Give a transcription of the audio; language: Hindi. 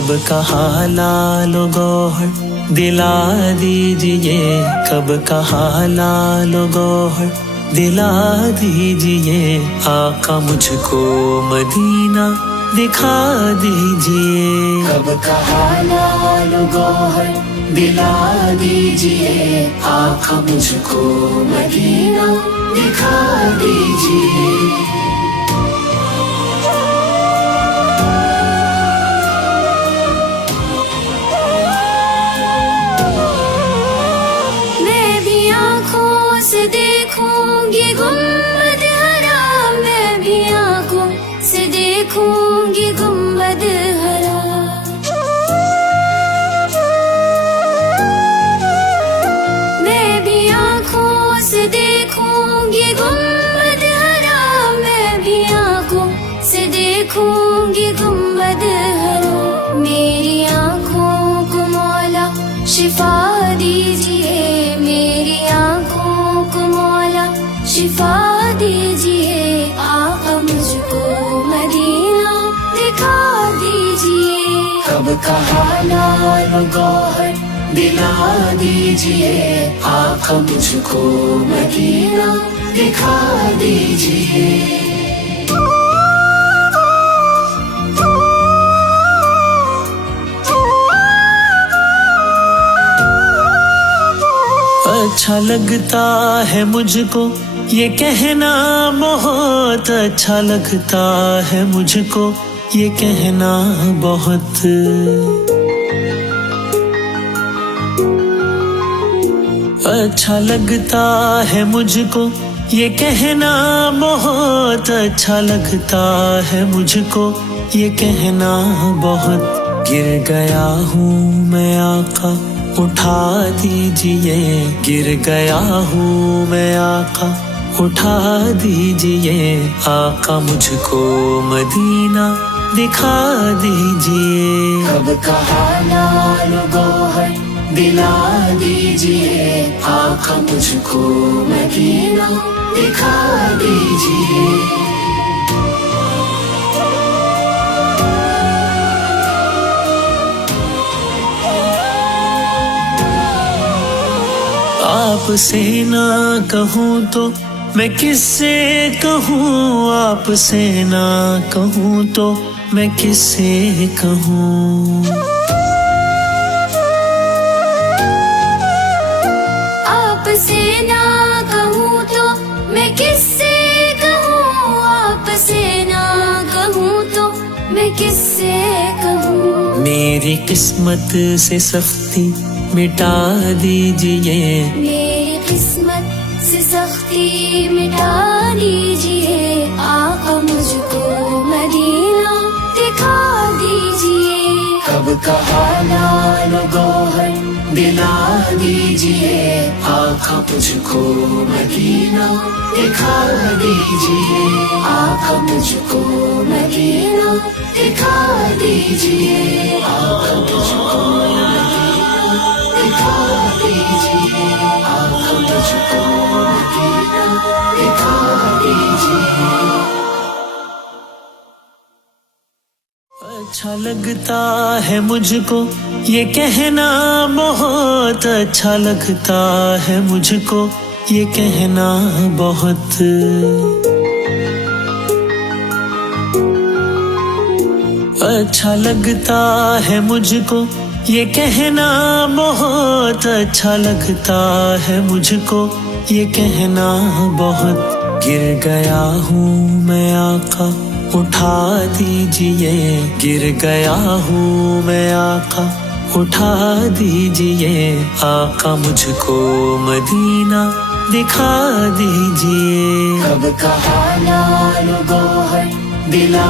कब कहा लालो गौहर दिला दीजिए, कब कहा लालो गौहर दिला दीजिए, आका मुझको मदीना दिखा दीजिए। कब कहा लालो गौहर दिला दीजिए, आका मुझको मदीना दिखा दीजिए। से देखूंगी गुंबद हरा, मैं भी आंखों से देखूंगी गुंबद हरा। मैं भी आंखों से देखूंगी गुंबद हरा, मैं भी आंखों से देखूंगी गुंबद हरा। मेरी आंखों को मौला शिफा दीजिए, मेरी आंखों को मौला शिफा दीजिए, आका मुझको मदीना दिखा दीजिए। कब कहा लालो गौहर दिला दीजिए, आका मुझको मदीना दिखा दीजिए। अच्छा लगता है मुझको ये कहना, बहुत अच्छा लगता है मुझको ये कहना बहुत। अच्छा लगता है मुझको ये कहना, बहुत अच्छा लगता है मुझको ये कहना बहुत। गिर गया हूँ मैं आका उठा दीजिए, गिर गया हूँ मैं आका उठा दीजिए, आका मुझको मदीना दिखा दीजिए। कब कहा लालो गौहर दिला दीजिए, आका मुझको मदीना दिखा दीजिए। आपसे ना कहूँ तो मैं किससे कहूँ, आपसे ना कहूँ तो मैं किससे कहूँ। आपसे ना कहूँ तो मैं किससे कहूँ, आपसे ना कहूँ तो मैं किससे कहूँ। मेरी किस्मत से सख्ती मिटा दीजिए, मेरी किस्मत से सख्ती मिटा दीजिए, आका मुझको मदीना दिखा दीजिए। कब कहा लालो गौहर दिला दीजिए, आका मुझको मदीना दिखा दीजिए, आका मुझको मदीना दिखा दीजिए, आका मुझको दिखा दीजिए, आका मुझको मदीना दिखा दीजिए। अच्छा लगता है मुझको ये कहना, बहुत अच्छा लगता है मुझको ये कहना बहुत। अच्छा लगता है मुझको ये कहना, बहुत अच्छा लगता है मुझको ये कहना बहुत। गिर गया हूँ मैं आका उठा दीजिए, गिर गया हूँ मैं आका उठा दीजिए, आका मुझको मदीना दिखा दीजिए। कब कहा लालो गौहर दिला